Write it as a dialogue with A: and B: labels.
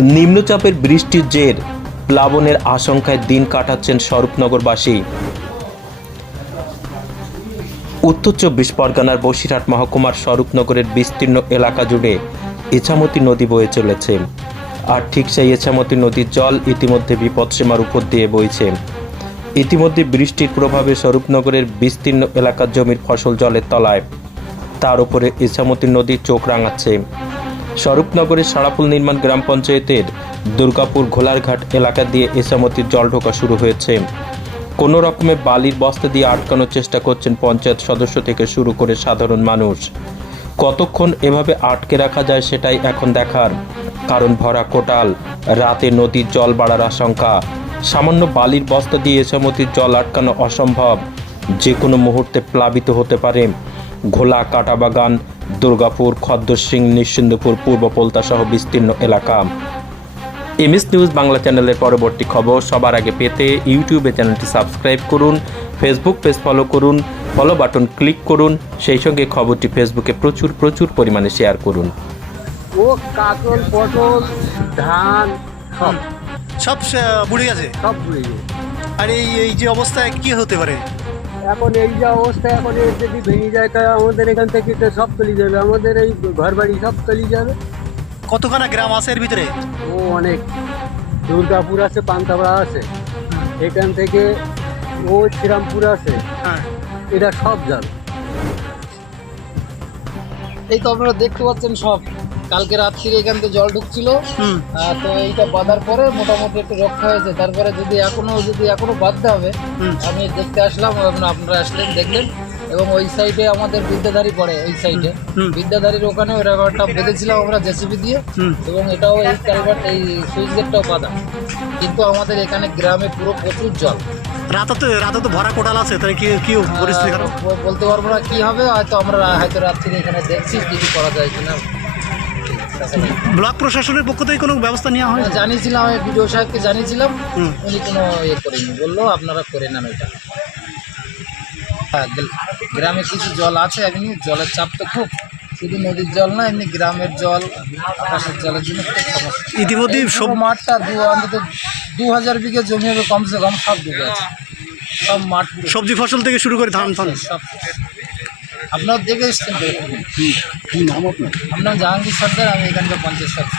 A: নিম্নচাপের বৃষ্টির জের, প্লাবনের আশঙ্কায় দিন কাটাচ্ছেন স্বরূপনগরবাসী। উত্তর চব্বিশ পরগনার বসিরহাট মহকুমার স্বরূপনগরের বিস্তীর্ণ এলাকা জুড়ে ইছামতি নদী বয়ে চলেছে। আর ঠিক সেই ইছামতি নদীর জল ইতিমধ্যে বিপদসীমার উপর দিয়ে বইছে। ইতিমধ্যে বৃষ্টির প্রভাবে স্বরূপনগরের বিস্তীর্ণ এলাকার জমির ফসল জলের তলায়। তার উপরে ইছামতি নদী চোখ রাঙাচ্ছে। স্বরূপনগরের সারাপুল নির্মাণ গ্রাম পঞ্চায়েতের দুর্গাপুর ঘোলারঘাট এলাকা দিয়ে এসামতির জল ঢোকা শুরু হয়েছে। কোনো রকমে বালির বস্তা দিয়ে আটকানোর চেষ্টা করছেন পঞ্চায়েত সদস্য থেকে শুরু করে সাধারণ মানুষ। কতক্ষণ এভাবে আটকে রাখা যায় সেটাই এখন দেখার। কারণ ভরা কোটাল, রাতে নদীর জল বাড়ার আশঙ্কা। সামান্য বালির বস্তা দিয়ে এসামতির জল আটকানো অসম্ভব। যে কোনো মুহূর্তে প্লাবিত হতে পারে। ঘোলা কাটাবাগান দুর্গাপুর খদ্দর সিং নিশ্চিন্দপুর পূর্ব পোলতা সহ বিস্তীর্ণ এলাকা। এমএস নিউজ বাংলা চ্যানেলের পরবর্তী খবর সবার আগে পেতে ইউটিউবে চ্যানেলটি সাবস্ক্রাইব করুন ফেসবুক পেজ ফলো করুন ফলো বাটন ক্লিক করুন সেই সঙ্গে খবরটি ফেসবুকে প্রচুর প্রচুর পরিমাণে শেয়ার করুন।
B: ও কাকল পটল ধান সব।
C: সব বুড়ে গেছে?
B: সব ঘুরে গেছে।
C: আর এই এই যে অবস্থায় কি হতে পারে?
B: এখন এই যা অবস্থা এখন এর যদি ভেঙে যায় তাহলে আমাদের এখান থেকে তো সব চলে যাবে আমাদের এই ঘর বাড়ি সব চলে যাবে।
C: কতখানা গ্রাম আছে এর ভিতরে?
B: ও অনেক। দুর্গাপুর আছে পান্তাপাড়া আছে। এখান থেকে ও শ্রীরামপুর আছে।
C: হ্যাঁ।
B: এটা সব যাবে।
D: এই তো আপনারা দেখতে পাচ্ছেন সব। কালকে রাত্রিরে এখান থেকে জল ঢুকছিল। তো এইটা বাঁধার পরে মোটামুটি একটু রক্ষা হয়েছে। তারপরে যদি এখনও যদি এখনও বাঁধতে হবে আমি দেখতে আসলাম আপনারা আসলেন দেখলেন। এবং ওই সাইডে আমাদের বিদ্যাধারী পড়ে ওই সাইডে। বিদ্যাধারীর ওখানে ওই একটা বেঁধেছিলাম আমরা জেসিবি দিয়ে এবং এটাও এই কালভার্ট এই সুইচ গেটটাও বাঁধা। কিন্তু আমাদের এখানে গ্রামে পুরো প্রচুর জল।
C: রাতে রাতে তো ভরা কোটাল আছে তাহলে কি কি পরিস্থিতি
D: বলতে পারব না কি হবে হয়তো আমরা হয়তো রাত্রি এখানে দেখছি কিছু করা যায় কিনা।
C: ব্লক প্রশাসনের পক্ষ থেকে কোনো ব্যবস্থা নেওয়া হয়
D: জানিয়েছিলাম আমি বিডিও সাহেবকে জানিয়েছিলাম উনি কোনো ইয়ে করেনি বলল আপনারা করে নেন ওইটা। হ্যাঁ, গ্রামে কিছু জল আছে এমনি জলের চাপ তো খুব। শুধু নদীর জল না এমনি গ্রামের জল আকাশের জলের জন্য খুব সমস্যা।
C: ইতিমধ্যে
D: এই
C: সব
D: মাঠটা দু অন্তত দু হাজার বিঘে জমি হবে কমসে কম সব ডুবে আছে। সব মাঠ
C: সবজি ফসল থেকে শুরু করে ধান ফান
D: সব আপনার দেখে এসছেন? আপনার? জাহাঙ্গীর সর্দার আমি এখানকার পঞ্চায়েত সদস্য।